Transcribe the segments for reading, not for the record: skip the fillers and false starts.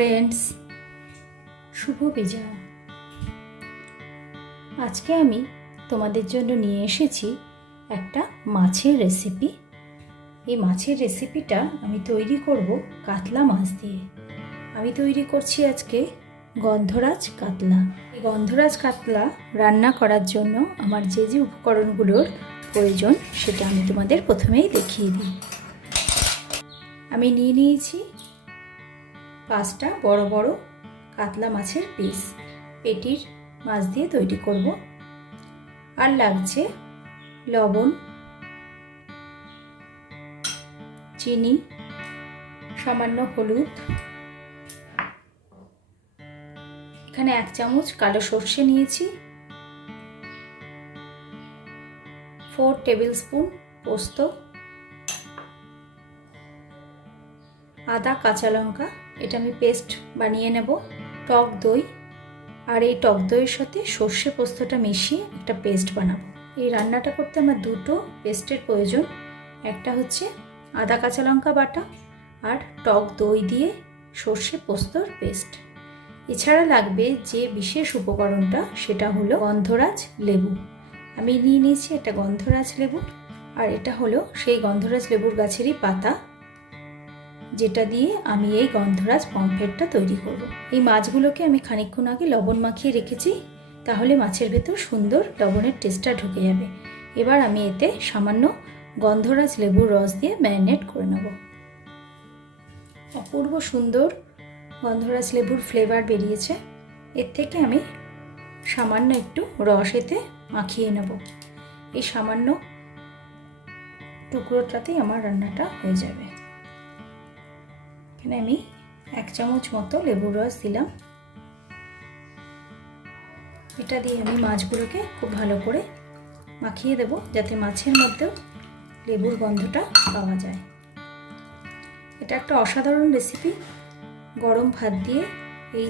Friends, শুভ বিজয়া। আজকে আমি তোমাদের জন্য নিয়ে এসেছি একটা মাছের রেসিপি। এই মাছের রেসিপিটা আমি তৈরি করব কাতলা মাছ দিয়ে। আমি তৈরি করছি আজকে গন্ধরাজ কাতলা। এই গন্ধরাজ কাতলা রান্না করার জন্য আমার যে যে উপকরণগুলোর প্রয়োজন সেটা আমি তোমাদের প্রথমেই দেখিয়ে দিই। আমি নিয়ে নিয়েছি 5টা বড় বড় কাতলা মাছের পিস, পেটির মাছ দিয়ে তৈরি করব। আর লাগছে লবণ, চিনি, সামান্য হলুদ, এখানে 1 চামচ কালো সর্ষে নিয়েছি, 4 টেবিল স্পুন পোস্ত, আদা, কাঁচা লঙ্কা, এটা আমি পেস্ট বানিয়ে নেব, টক দই, আর এই টক দইয়ের সাথে সর্ষে পোস্তটা মিশিয়ে একটা পেস্ট বানাবো। এই রান্নাটা করতে আমার 2টো পেস্টের প্রয়োজন। একটা হচ্ছে আদা কাঁচা লঙ্কা বাটা আর টক দই দিয়ে সর্ষে পোস্তর পেস্ট। এছাড়া লাগবে যে বিশেষ উপকরণটা, সেটা হলো গন্ধরাজ লেবু। আমি নিয়ে নিয়েছি একটা গন্ধরাজ লেবু, আর এটা হলো সেই গন্ধরাজ লেবুর গাছেরই পাতা, যেটা দিয়ে আমি এই গন্ধরাজ পমফ্রেটটা তৈরি করব। এই মাছগুলোকে আমি খানিকক্ষণ আগে লবণ মাখিয়ে রেখেছি, তাহলে মাছের ভেতর সুন্দর লবণের টেস্টটা ঢুকে যাবে। এবার আমি এতে সামান্য গন্ধরাজ লেবুর রস দিয়ে ম্যারিনেট করে নেব। অপূর্ব সুন্দর গন্ধরাজ লেবুর ফ্লেভার বেরিয়েছে। এর থেকে আমি সামান্য একটু রস এতে মাখিয়ে নেব। এই সামান্য টুকরোটাতেই আমার রান্নাটা হয়ে যাবে। এখানে আমি 1 চামচ মতো লেবুর রস দিলাম। এটা দিয়ে আমি মাছগুলোকে খুব ভালো করে মাখিয়ে দেব, যাতে মাছের মধ্যেও লেবুর গন্ধটা পাওয়া যায়। এটা একটা অসাধারণ রেসিপি। গরম ভাত দিয়ে এই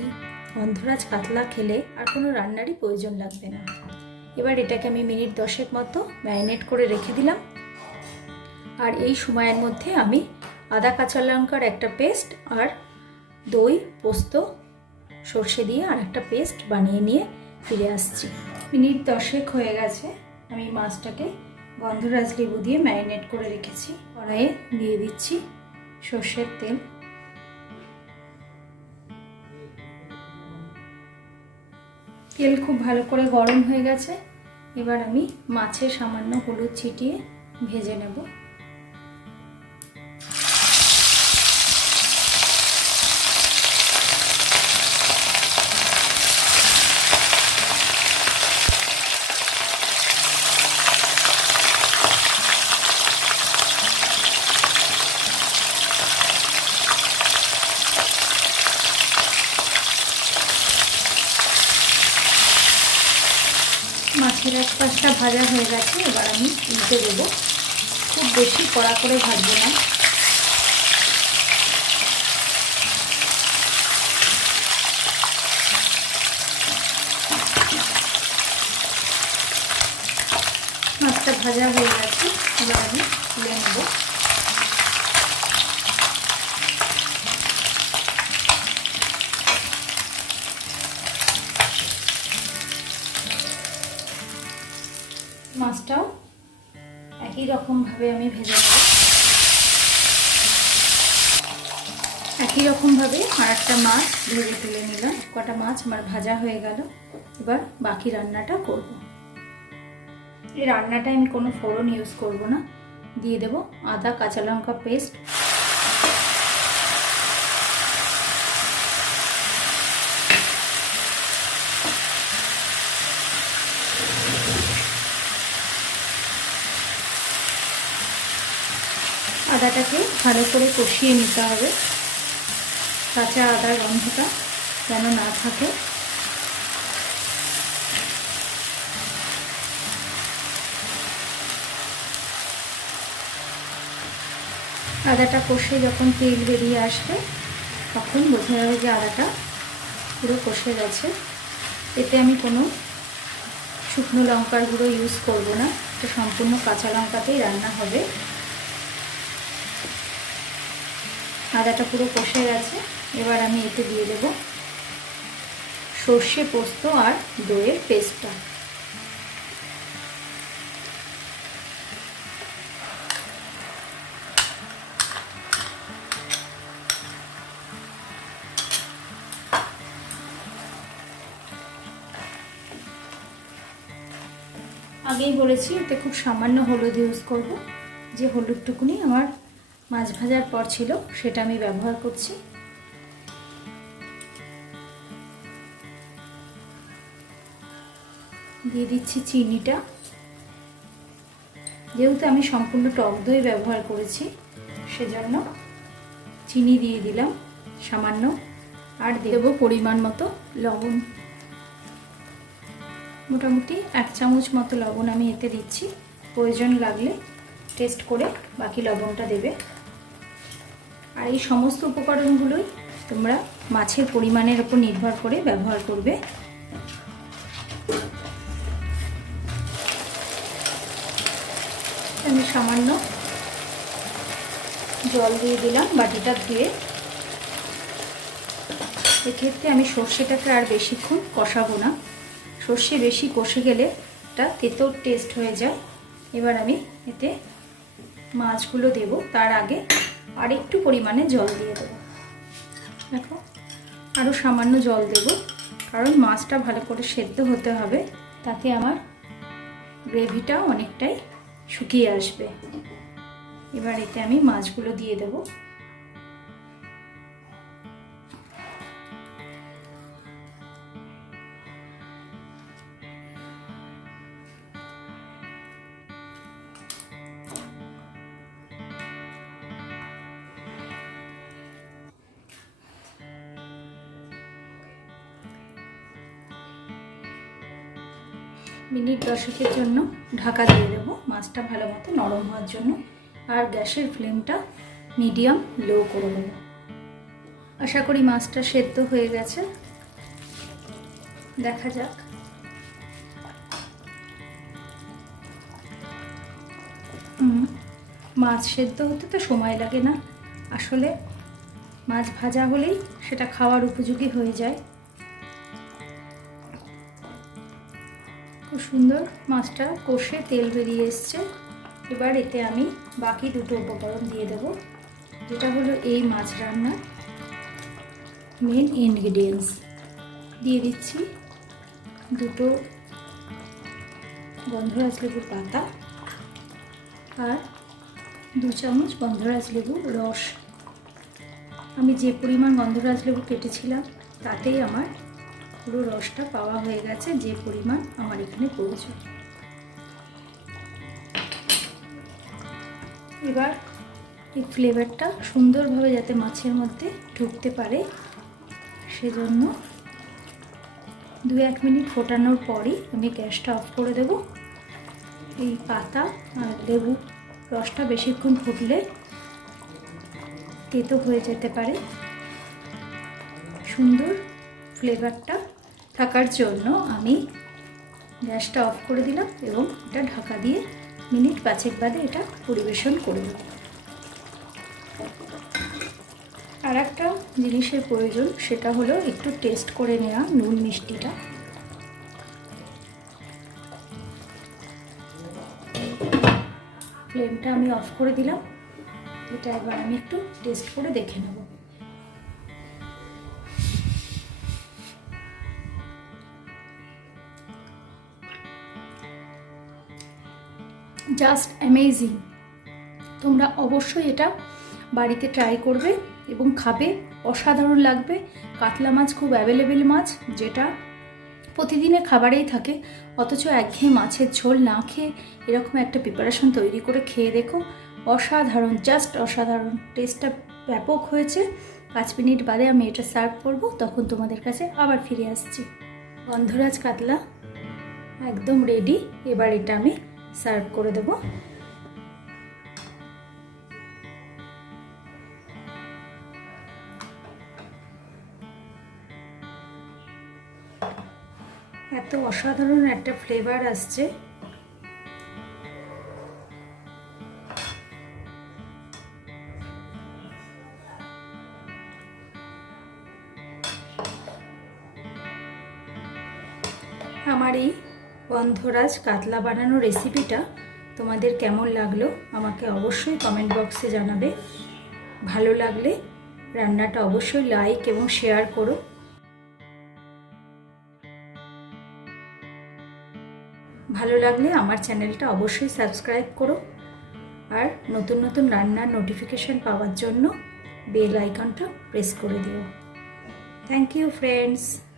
গন্ধরাজ কাতলা খেলে আর কোনো রান্নারই প্রয়োজন লাগবে না। এবার এটাকে আমি মিনিট 10 মতো ম্যারিনেট করে রেখে দিলাম। আর এই সময়ের মধ্যে আমি আদা কাঁচা লঙ্কার একটা পেস্ট আর দই, পোস্ত, সর্ষে দিয়ে আর একটা পেস্ট বানিয়ে নিয়ে ফিরে আসছি। মিনিট 10 হয়ে গেছে। আমি মাছটাকে গন্ধরাজ লেবু দিয়ে ম্যারিনেট করে রেখেছি। কড়াইয়ে দিয়ে দিচ্ছি সর্ষের তেল। তেল খুব ভালো করে গরম হয়ে গেছে। এবার আমি মাছে সামান্য হলুদ ছিটিয়ে ভেজে নেব। মাছের এক পাশটা ভাজা হয়ে গেছে, এবার আমি উল্টে দেবো। খুব বেশি কড়া করে ভাজবো না। মাছটা ভাজা হয়ে গেছে, এবার আমি তুলে নেব। মাছটাও একই রকমভাবে আমি ভেজে নেব। একই রকমভাবে আর একটা মাছ ভেজে তুলে নিলাম। কটা মাছ আমার ভাজা হয়ে গেল। এবার বাকি রান্নাটা করব। এই রান্নাটায় আমি কোনো ফোড়ন ইউজ করব না। দিয়ে দেব আদা কাঁচা লঙ্কা পেস্ট, আদাটাকে ভালো করে কষিয়ে নিতে হবে, কাঁচা আদার গন্ধটা যেন না থাকে। আদাটা কষে যখন তেল বেরিয়ে আসবে, তখন বোঝা যাবে যে আদাটা পুরো কষে গেছে। এতে আমি কোনো শুকনো লঙ্কার গুঁড়ো ইউজ করব না, এটা সম্পূর্ণ কাঁচা লঙ্কাতেই রান্না হবে। আদাটা পুরো কষে গেছে। এবার আমি এতে দিয়ে দেব সর্ষে পোস্ত আর দইয়ের পেস্টটা। আগেই বলেছি এতে খুব সামান্য হলুদ ইউজ করব, যে হলুদটুকুনি আমার মাছ ভাজার পর ছিল সেটা আমি ব্যবহার করছি। দিয়ে দিচ্ছি চিনিটা, যেহেতু আমি সম্পূর্ণ টক দই ব্যবহার করেছি সেজন্য চিনি দিয়ে দিলাম সামান্য। আর দেব পরিমাণ মতো লবণ, মোটামুটি 1 চামচ মতো লবণ আমি এতে দিচ্ছি। প্রয়োজন লাগলে টেস্ট করে বাকি লবণটা দেবে। আর এই সমস্ত উপকরণগুলোই তোমরা মাছের পরিমাণের উপর নির্ভর করে ব্যবহার করবে। আমি সামান্য জল দিয়ে দিলাম বাটিটা ধুয়ে। এক্ষেত্রে আমি সর্ষেটাকে আর বেশিক্ষণ কষাবো না, সর্ষে বেশি কষে গেলে এটা তেতো টেস্ট হয়ে যায়। এবার আমি এতে মাছগুলো দেব, তার আগে আর একটু পরিমাণে জল দিয়ে দেবো। দেখো আরও সামান্য জল দেব, কারণ মাছটা ভালো করে সেদ্ধ হতে হবে, তাতে আমার গ্রেভিটা অনেকটাই শুকিয়ে আসবে। এবার এতে আমি মাছগুলো দিয়ে দেব। মিনিট 10 জন্য ঢাকা দিয়ে দেব, মাছটা ভালো মতো নরম হওয়ার জন্য। আর গ্যাসের ফ্লেমটা মিডিয়াম লো করে দেব। আশা করি মাছটা সেদ্ধ হয়ে গেছে, দেখা যাক। মাছ সেদ্ধ হতে তো সময় লাগে না, আসলে মাছ ভাজা হলেই সেটা খাওয়ার উপযোগী হয়ে যায়। খুব সুন্দর মাছটা কষে তেল বেরিয়ে এসছে। এবার এতে আমি বাকি দুটো উপকরণ দিয়ে দেব, যেটা হলো এই মাছ রান্নার মেন ইনগ্রিডিয়েন্টস। দিয়ে দিচ্ছি দুটো গন্ধরাজ লেবুর পাতা আর 2 চামচ গন্ধরাজ লেবুর রস। আমি যে পরিমাণ গন্ধরাজ লেবু কেটেছিলাম তাতেই আমার পুরো রসটা পাওয়া হয়ে গেছে, যে পরিমাণ আমার এখানে প্রয়োজন। এবার এই ফ্লেভারটা সুন্দরভাবে যাতে মাছের মধ্যে ঢুকতে পারে সেজন্য 2-1 মিনিট ফোটানোর পরই আমি গ্যাসটা অফ করে দেব। এই পাতা আর লেবু রসটা বেশিক্ষণ ফুটলে তেতো হয়ে যেতে পারে। সুন্দর ফ্লেভারটা থাকার জন্য আমি গ্যাসটা অফ করে দিলাম এবং এটা ঢাকা দিয়ে মিনিট 5 বাদে এটা পরিবেশন করে দেব। আর একটা জিনিসের প্রয়োজন, সেটা হলো একটু টেস্ট করে নেওয়া নুন মিষ্টিটা। ফ্লেমটা আমি অফ করে দিলাম, এটা এবার আমি একটু টেস্ট করে দেখে নেব। Just amazing. তোমরা অবশ্যই এটা বাড়িতে ট্রাই করবে এবং খাবে, অসাধারণ লাগবে। কাতলা মাছ খুব অ্যাভেলেবেল মাছ, যেটা প্রতিদিনের খাবারেই থাকে, অথচ একঘেয়ে মাছের ঝোল না খেয়ে এরকম একটা প্রিপারেশন তৈরি করে খেয়ে দেখো, অসাধারণ, জাস্ট অসাধারণ। টেস্টটা ব্যাপক হয়েছে। 5 মিনিট বাদে আমি এটা সার্ভ করব, তখন তোমাদের কাছে আবার ফিরে আসছি। গন্ধরাজ কাতলা একদম রেডি। এবার এটা আমি সার্ভ করে দেব। এত অসাধারণ একটা ফ্লেভার আসছে। আমার এই গন্ধরাজ কাতলা বানানোর রেসিপিটা তোমাদের কেমন লাগলো আমাকে অবশ্যই কমেন্ট বক্সে জানাবে। ভালো লাগলে রান্নাটা অবশ্যই লাইক এবং শেয়ার করো। ভালো লাগলে আমার চ্যানেলটা অবশ্যই সাবস্ক্রাইব করো আর নতুন নতুন রান্নার নোটিফিকেশন পাওয়ার জন্য বেল আইকনটা প্রেস করে দিও। Thank you friends.